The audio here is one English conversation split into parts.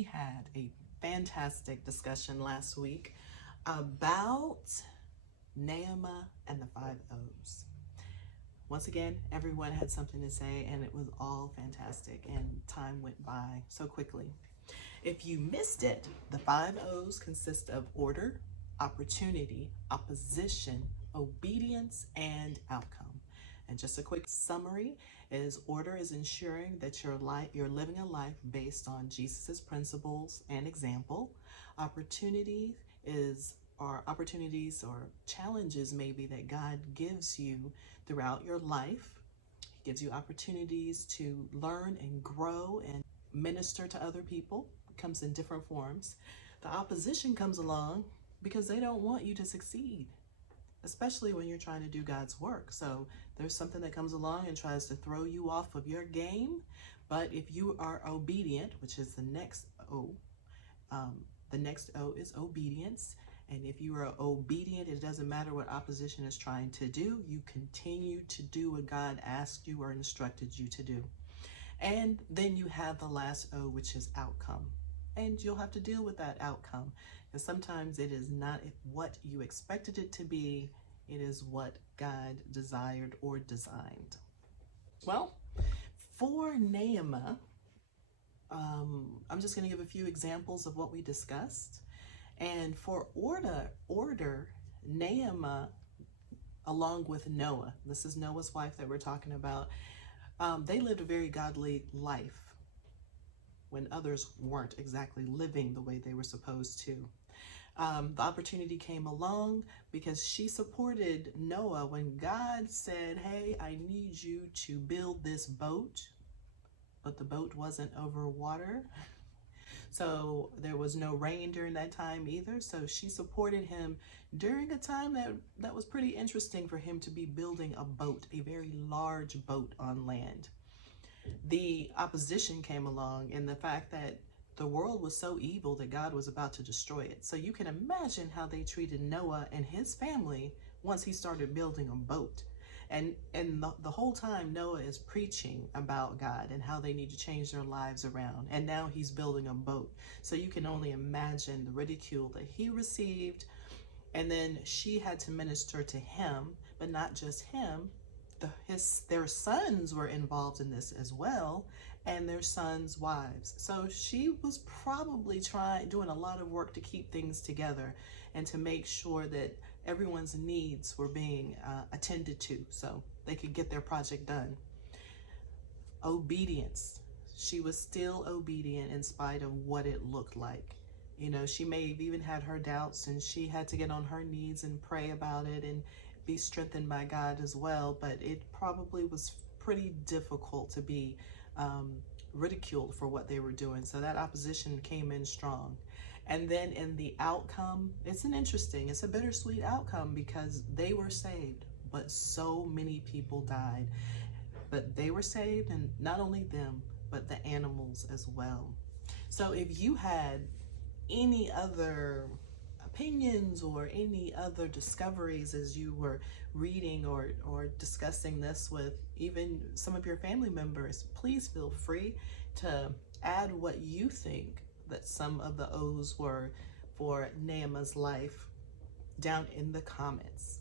we had a fantastic discussion last week about Nehemiah and the 5 O's. Once again, everyone had something to say, and it was all fantastic, and time went by so quickly. If you missed it, the 5 O's consist of order, opportunity, opposition, obedience, and outcome. And just a quick summary is order is ensuring that you're living a life based on Jesus's principles and example. Opportunity is opportunities or challenges maybe that God gives you throughout your life. He gives you opportunities to learn and grow and minister to other people. It comes in different forms. The opposition comes along because they don't want you to succeed, especially when you're trying to do God's work. So there's something that comes along and tries to throw you off of your game. But if you are obedient, which is the next O, the next O is obedience. And if you are obedient, it doesn't matter what opposition is trying to do. You continue to do what God asked you or instructed you to do. And then you have the last O, which is outcome. And you'll have to deal with that outcome. And sometimes it is not what you expected it to be. It is what God desired or designed. Well, for Nehemiah, I'm just going to give a few examples of what we discussed. And for order, Nehemiah, along with Noah, this is Noah's wife that we're talking about, they lived a very godly life when others weren't exactly living the way they were supposed to. The opportunity came along because she supported Noah when God said, hey, I need you to build this boat, but the boat wasn't over water. So there was no rain during that time either. So she supported him during a time that was pretty interesting for him to be building a boat, a very large boat on land. The opposition came along in the fact that the world was so evil that God was about to destroy it. So you can imagine how they treated Noah and his family once he started building a boat. And the whole time Noah is preaching about God and how they need to change their lives around. And now he's building a boat. So you can only imagine the ridicule that he received. And then she had to minister to him, but not just him. Their sons were involved in this as well, and their sons' wives. So she was probably doing a lot of work to keep things together and to make sure that everyone's needs were being attended to so they could get their project done. Obedience. She was still obedient in spite of what it looked like. You know, she may have even had her doubts, and she had to get on her knees and pray about it and be strengthened by God as well. But it probably was pretty difficult to be ridiculed for what they were doing. So that opposition came in strong. And then in the outcome, it's a bittersweet outcome because they were saved, but so many people died. But they were saved, and not only them, but the animals as well. So if you had any other opinions or any other discoveries as you were reading or discussing this with even some of your family members, please feel free to add what you think that some of the O's were for Nehemiah's life down in the comments.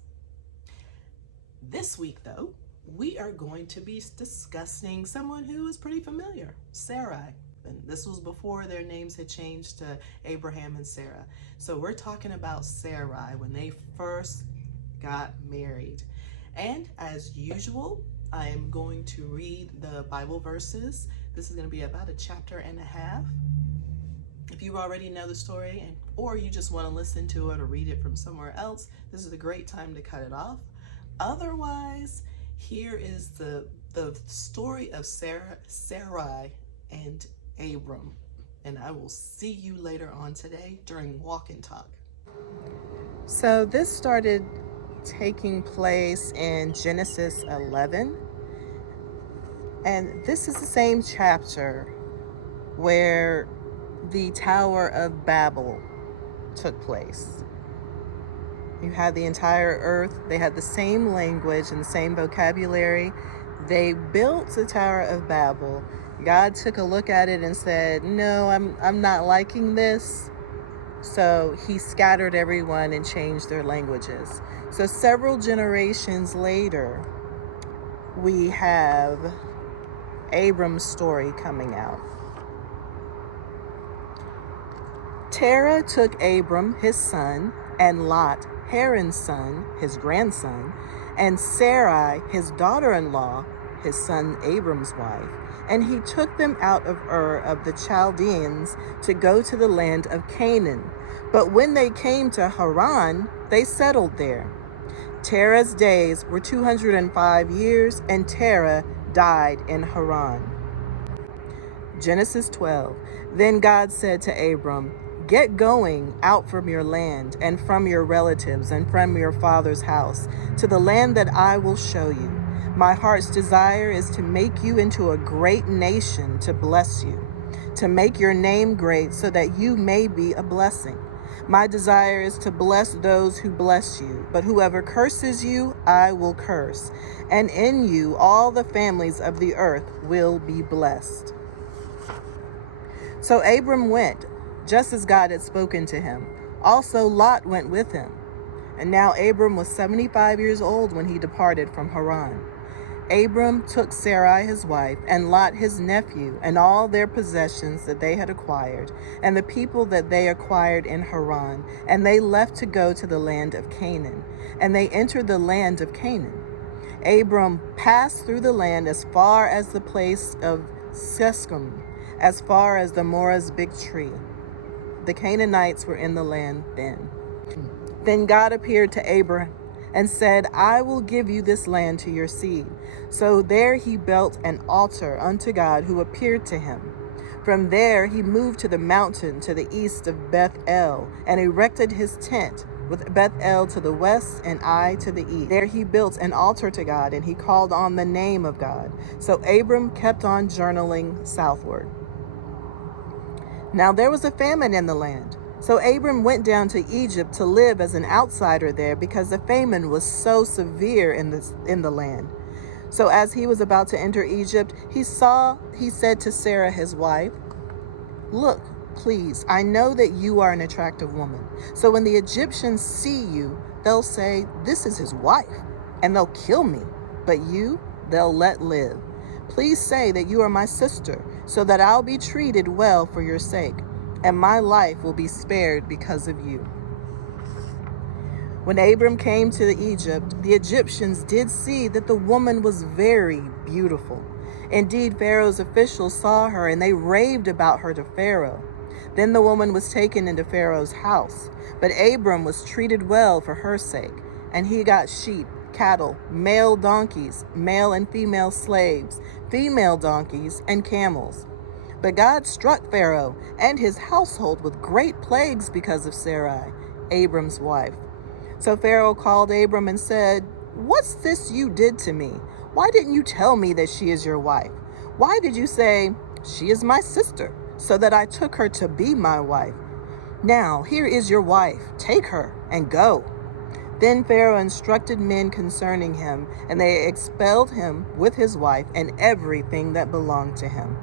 This week, though, we are going to be discussing someone who is pretty familiar, Sarai. And this was before their names had changed to Abraham and Sarah. So we're talking about Sarai when they first got married. And as usual, I am going to read the Bible verses. This is going to be about a chapter and a half. If you already know the story or you just want to listen to it or read it from somewhere else, this is a great time to cut it off. Otherwise, here is the story of Sarai and Abram. And I will see you later on today during Walk and Talk. So this started taking place in Genesis 11. And this is the same chapter where the Tower of Babel took place. You had the entire earth. They had the same language and the same vocabulary. They built the Tower of Babel God took a look at it and said, no, I'm not liking this. So he scattered everyone and changed their languages. So several generations later, we have Abram's story coming out. Terah took Abram, his son, and Lot, Haran's son, his grandson, and Sarai, his daughter-in-law, his son Abram's wife, and he took them out of Ur of the Chaldeans to go to the land of Canaan. But when they came to Haran, they settled there. Terah's days were 205 years, and Terah died in Haran. Genesis 12. Then God said to Abram, "Get going out from your land and from your relatives and from your father's house to the land that I will show you. My heart's desire is to make you into a great nation, to bless you, to make your name great so that you may be a blessing. My desire is to bless those who bless you, but whoever curses you, I will curse. And in you all the families of the earth will be blessed." So Abram went, just as God had spoken to him. Also Lot went with him. And now Abram was 75 years old when he departed from Haran. Abram took Sarai his wife, and Lot his nephew, and all their possessions that they had acquired, and the people that they acquired in Haran, and they left to go to the land of Canaan. And they entered the land of Canaan. Abram passed through the land as far as the place of Shechem, as far as the Moreh's big tree. The Canaanites were in the land then. Then God appeared to Abram and said, "I will give you this land to your seed." So there he built an altar unto God who appeared to him. From there he moved to the mountain to the east of Bethel and erected his tent, with Bethel to the west and Ai to the east. There he built an altar to God, and he called on the name of God. So Abram kept on journeying southward. Now there was a famine in the land. So Abram went down to Egypt to live as an outsider there, because the famine was so severe in the land. So as he was about to enter Egypt, he said to Sarah his wife, "Look, please, I know that you are an attractive woman. So when the Egyptians see you, they'll say, 'This is his wife,' and they'll kill me. But you, they'll let live. Please say that you are my sister, so that I'll be treated well for your sake, and my life will be spared because of you." When Abram came to Egypt, the Egyptians did see that the woman was very beautiful. Indeed, Pharaoh's officials saw her, and they raved about her to Pharaoh. Then the woman was taken into Pharaoh's house, but Abram was treated well for her sake, and he got sheep, cattle, male donkeys, male and female slaves, female donkeys, and camels. But God struck Pharaoh and his household with great plagues because of Sarai, Abram's wife. So Pharaoh called Abram and said, "What's this you did to me? Why didn't you tell me that she is your wife? Why did you say, 'She is my sister,' so that I took her to be my wife? Now here is your wife. Take her and go." Then Pharaoh instructed men concerning him, and they expelled him with his wife and everything that belonged to him.